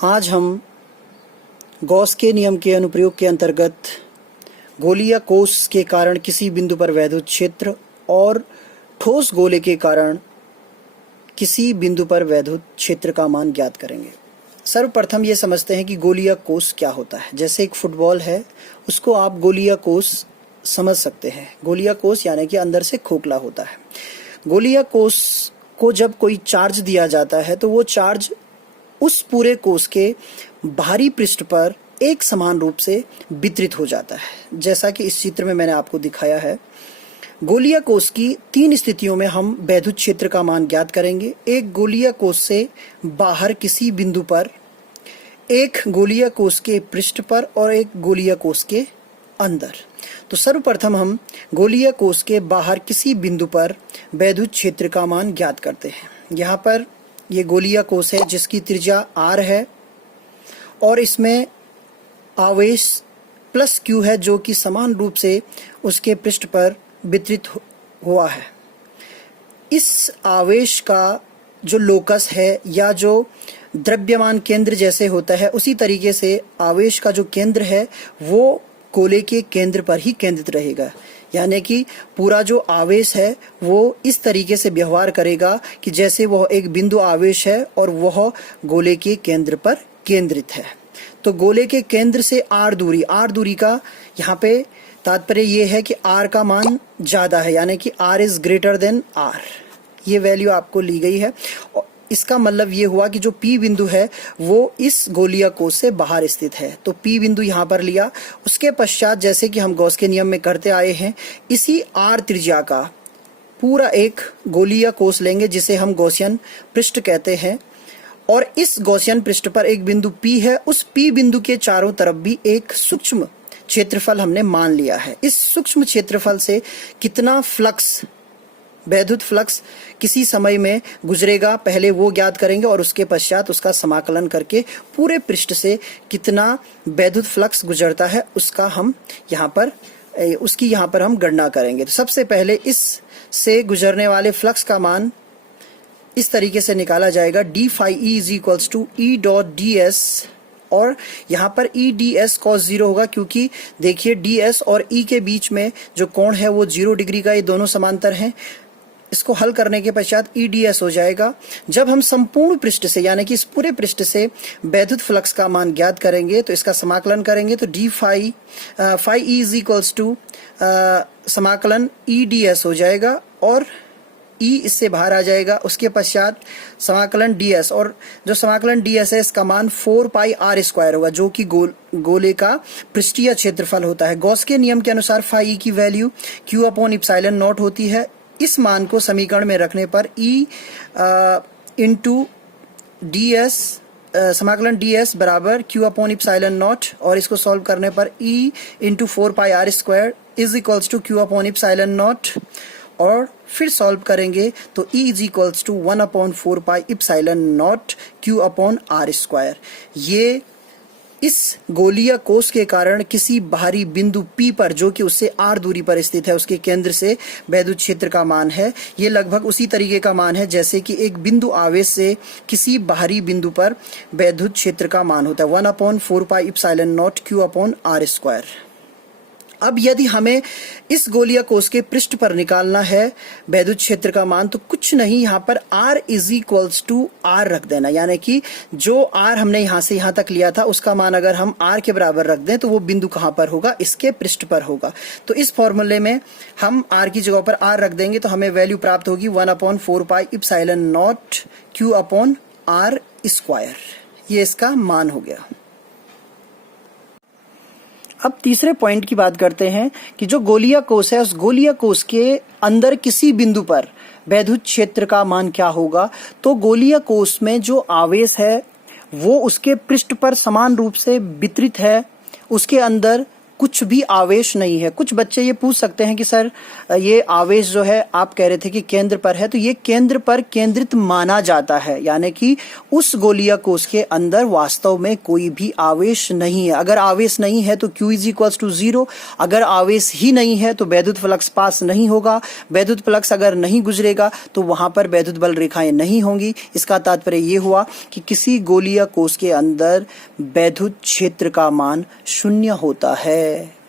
आज हम गॉस के नियम के अनुप्रयोग के अंतर्गत गोलीय कोष के कारण किसी बिंदु पर वैद्युत क्षेत्र और ठोस गोले के कारण किसी बिंदु पर वैद्युत क्षेत्र का मान ज्ञात करेंगे। सर्वप्रथम ये समझते हैं कि गोलीय कोष क्या होता है। जैसे एक फुटबॉल है, उसको आप गोलीय कोष समझ सकते हैं। गोलीय कोष यानी कि अंदर से खोखला होता है। गोलीय कोष को जब कोई चार्ज दिया जाता है तो वो चार्ज उस पूरे कोष के बाहरी पृष्ठ पर एक समान रूप से वितरित हो जाता है। जैसा कि इस चित्र में मैंने आपको दिखाया है, गोलीय कोष की तीन स्थितियों में हम वैद्युत क्षेत्र का मान ज्ञात करेंगे। एक गोलीय कोष से बाहर किसी बिंदु पर, एक गोलीय कोष के पृष्ठ पर और एक गोलीय कोष के अंदर। तो सर्वप्रथम हम गोलीय कोष के बाहर किसी बिंदु पर वैद्युत क्षेत्र का मान ज्ञात करते हैं। यहाँ पर ये गोलीय कोष है जिसकी त्रिज्या r है और इसमें आवेश प्लस q है जो कि समान रूप से उसके पृष्ठ पर वितरित हुआ है। इस आवेश का जो लोकस है या जो द्रव्यमान केंद्र जैसे होता है, उसी तरीके से आवेश का जो केंद्र है वो गोले के केंद्र पर ही केंद्रित रहेगा। यानी कि पूरा जो आवेश है वो इस तरीके से व्यवहार करेगा कि जैसे वह एक बिंदु आवेश है और वह गोले के केंद्र पर केंद्रित है। तो गोले के केंद्र से r दूरी का यहाँ पे तात्पर्य ये है कि r का मान ज्यादा है, यानी कि r is greater than r। ये वैल्यू आपको ली गई है। और इसका मतलब ये हुआ कि जो P बिंदु है वो इस गोलीय कोष से बाहर स्थित है। तो P बिंदु यहाँ पर लिया। उसके पश्चात जैसे कि हम गॉस के नियम में करते आए हैं, इसी r त्रिज्या का पूरा एक गोलीय कोष लेंगे जिसे हम गॉसियन पृष्ठ कहते हैं। और इस गॉसियन पृष्ठ पर एक बिंदु P है। उस P बिंदु के चारों तरफ भी एक सूक्ष्म क्षेत्रफल हमने मान लिया है। इस सूक्ष्म क्षेत्रफल से कितना फ्लक्स, वैद्युत फ्लक्स किसी समय में गुजरेगा, पहले वो ज्ञात करेंगे और उसके पश्चात उसका समाकलन करके पूरे पृष्ठ से कितना वैद्युत फ्लक्स गुजरता है उसका हम यहाँ पर हम गणना करेंगे। तो सबसे पहले इस से गुजरने वाले फ्लक्स का मान इस तरीके से निकाला जाएगा। d phi e is equals to e dot ds, और यहाँ पर e ds cos 0 होगा क्योंकि देखिए ds और e के बीच में जो कोण है वो 0 डिग्री का, ये दोनों समांतर हैं। इसको हल करने के पश्चात ई डी एस हो जाएगा। जब हम संपूर्ण पृष्ठ से यानी कि इस पूरे पृष्ठ से वैद्युत फ्लक्स का मान ज्ञात करेंगे तो इसका समाकलन करेंगे तो D phi E is equals to समाकलन ई डी एस हो जाएगा और ई इससे बाहर आ जाएगा। उसके पश्चात समाकलन डी एस, और जो समाकलन डी एस है इसका मान 4 पाई आर स्क्वायर होगा जो कि गोले का पृष्ठीय क्षेत्रफल होता है। गॉस के नियम के अनुसार फाई ई की value Q upon epsilon naught होती है। इस मान को समीकरण में रखने पर ई इंटू डी एस, समाकलन डी एस बराबर क्यू अपॉन इप्सिलॉन नॉट, और इसको सॉल्व करने पर E into 4 pi R square is equals to Q upon epsilon naught, और फिर सॉल्व करेंगे तो E is equals to 1/4 pi epsilon not Q upon are square. ये इस गोलीय कोष के कारण किसी बाहरी बिंदु P पर जो कि उससे r दूरी पर स्थित है उसके केंद्र से वैद्युत क्षेत्र का मान है। ये लगभग उसी तरीके का मान है जैसे कि एक बिंदु आवेश से किसी बाहरी बिंदु पर वैद्युत क्षेत्र का मान होता है 1/4 pi epsilon not Q upon are square. अब यदि हमें इस गोलीय कोष के पृष्ठ पर निकालना है वैद्युत क्षेत्र का मान, तो कुछ नहीं, यहाँ पर r is equals to r रख देना। यानी कि जो r हमने यहाँ से यहाँ तक लिया था उसका मान अगर हम r के बराबर रख दें तो वो बिंदु कहाँ पर होगा, इसके पृष्ठ पर होगा। तो इस फॉर्मूले में हम r की जगह पर r रख देंगे तो हमें वैल्यू प्राप्त होगी 1/4 pi epsilon not Q upon are square. ये इसका मान हो गया। अब तीसरे पॉइंट की बात करते हैं कि जो गोलीय कोष है उस गोलीय कोष के अंदर किसी बिंदु पर वैद्युत क्षेत्र का मान क्या होगा। तो गोलीय कोष में जो आवेश है वो उसके पृष्ठ पर समान रूप से वितरित है। उसके अंदर कुछ भी आवेश नहीं है। कुछ बच्चे ये पूछ सकते हैं कि सर ये आवेश जो है आप कह रहे थे कि केंद्र पर है, तो ये केंद्र पर केंद्रित माना जाता है, यानी कि उस गोलीय कोष के अंदर वास्तव में कोई भी आवेश नहीं है। अगर आवेश नहीं है तो Q इज इक्वल्स टू 0। अगर आवेश ही नहीं है तो वैद्युत फ्लक्स पास नहीं होगा। वैद्युत फ्लक्स अगर नहीं गुजरेगा तो वहां पर वैद्युत बल रेखाएं नहीं होंगी। इसका तात्पर्य ये हुआ कि किसी गोलीय कोष के अंदर वैद्युत क्षेत्र का मान 0 होता है।